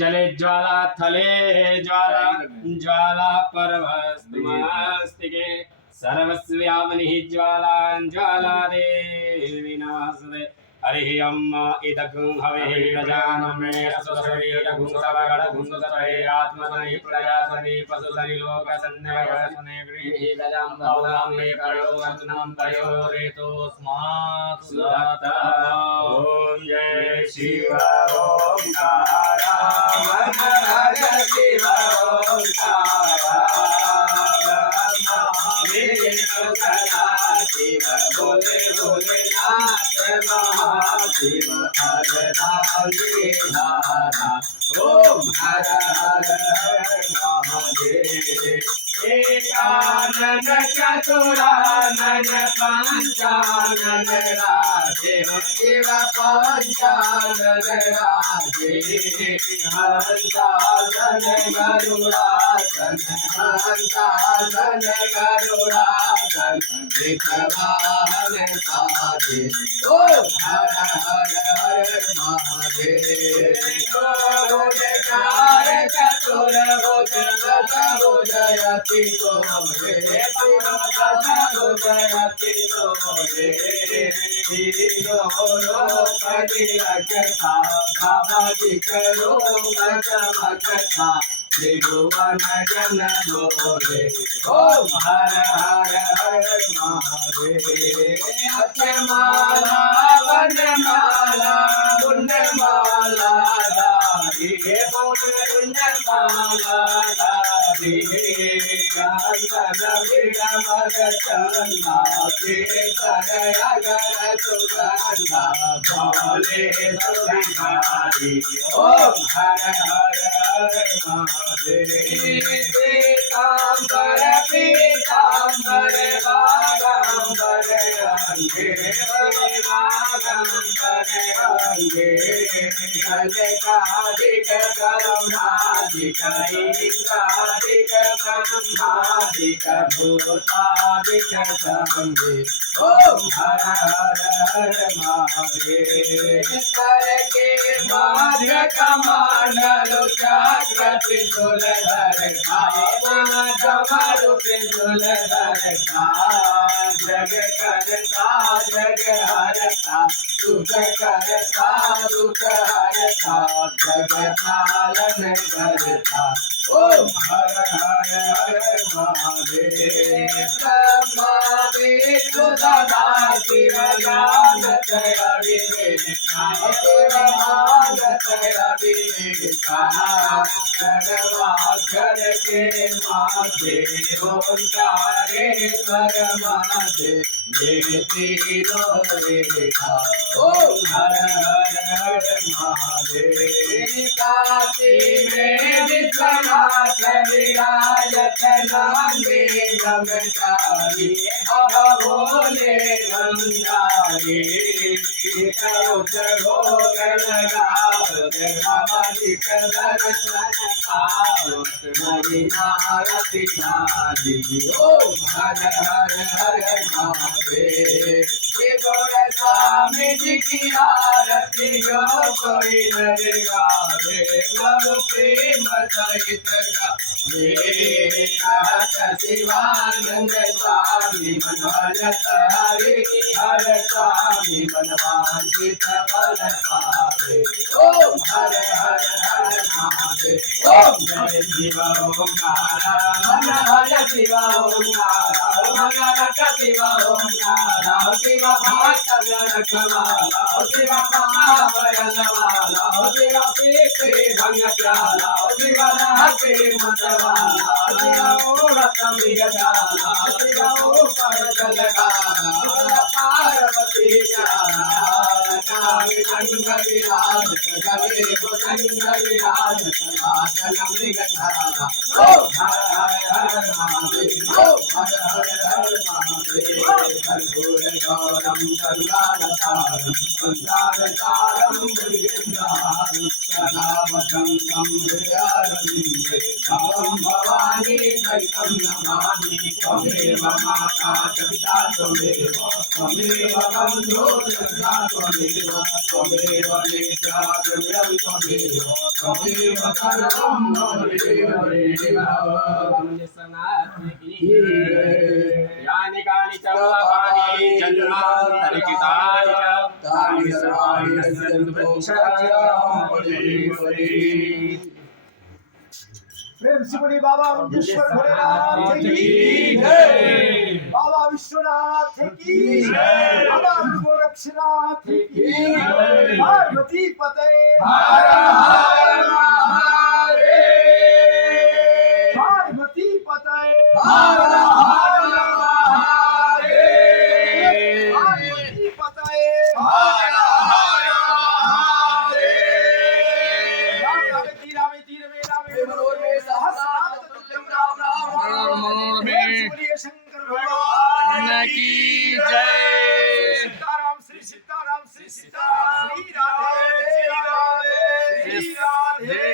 जले ज्वाला थले ज्वाला ज्वाला पर्वस्तिके सर्वस्व्यामनिः ज्वाला ज्वाला देवी नमस्ते हरिः अम्मा इदगुं हविः गजानमे असुरवीरगुं सवगडगुं सतये आत्मसनि प्रयासनि पशुसनि लोकसन्नयसने गृहीः गजां भवदामि प्रयोगवचनं तयोरेतोऽस्मात् सुदत्तः ॐ जय शिव ओंकार हर शिव ओंकार शिव भोले भोलेनाथ महाशिव हर राम धारा ओम हर हर हर महादेव एकानन चतुरानन पंचानन राधे शिव पंचानन राधे हंसानन गरुड़ासन हंसानन गरुड़ासन विक्रवाहन साधे ओम हर हर हर महादेव चार चतुर भुजयति तोरे भुजयति तोरे लोकि रक्षता भवति करो मकथा त्रिभुवन जन मोरे ओम हर हर हर महादेव अक्षमाला वनमाला पुण्यमाला धारी पुण्यमाला धारी गंगन विगमग चंदा कीर्तन अगर सुगंधा भोले सुगंधारी ओम हर हर हर महादेव पीतांबर पीतांबर बागंबर अंगे बागंबर अंगे कलिकाधिक करुणाधिक इंद्राधिक ब्रह्माधिक भूताधिक संगे ओम हर हर हर महादेव करके मार्ग कमांडलो चक्र त्रिशूल धर कमल त्रिशूल धर जग करता जग हरता सुख करता दुख हरता जग पालन करता ओम हर हर हर महादेव ब्रह्मा विष्णु सदा शिव जानत अविवेक शिव जानत अविवेक सर्वाक्षर के माथे ओंकारे परमाधे तीनो रेखा ओम हर हर हर महादेव काशी में विश्वनाथ विराजत नामे ब्रह्मचारी अब भोले भंडारी भोग लगावत भवादिक दर्शन आवत हरि नारति नादी ओम हर हर हर महादेव स्वामी जी की आरती जो कोई नर गावे प्रभु प्रेम सहित गावे शिवानंद स्वामी मनोरथ हरि हर स्वामी मनवांचित फल पावे ओम हर हर हर महादेव ओम जय शिव ओंकार मन हर शिव ओंकार मन रख शिव ओंकार शिव भक्त रखवाला शिव पावनवाला शिव पीते भंग प्याला शिव रहते मतवाला शिव रत मृगशाला शिव ऊपर जलगाना पार्वती प्यारा गंग विराज गले भुजंग विराज आसन मृगशाला ओम हर हर हर महादेव ओम हर हर हर महादेव कर्पूर गौरम करुणावतारम संसार सारम भुजंगारम सदावसन्तं हृदयारविन्दे भवं भवानी दैतं नमामि त्वमेव माता च पिता त्वमेव त्वमेव बन्धो सखा त्वमेव त्वमेव नेत्रा द्रव्यं त्वमेव त्वमेव सर्वं त्वमेव यानि कानि च पापानि जन्मान्तरितानि च तानि सर्वाणि नश्यन्तु प्रेम से बोलिए बाबा मुंडेश्वर भोलेनाथ की जय, बाबा विश्वनाथ की जय, बाबा गोरक्षनाथ की जय, पार्वती पते हर हर महादेव, पार्वती पते हर हर महादेव, पार्वती पते हर हर महादेव। राम रामे तीर में रामे मनोर में सहस्रनाम तुल्यं राम राम राम प्रेम से बोलिए शंकर भगवान की जय। सीताराम श्री सीताराम श्री सीताराम श्री राधे श्री राधे श्री राधे।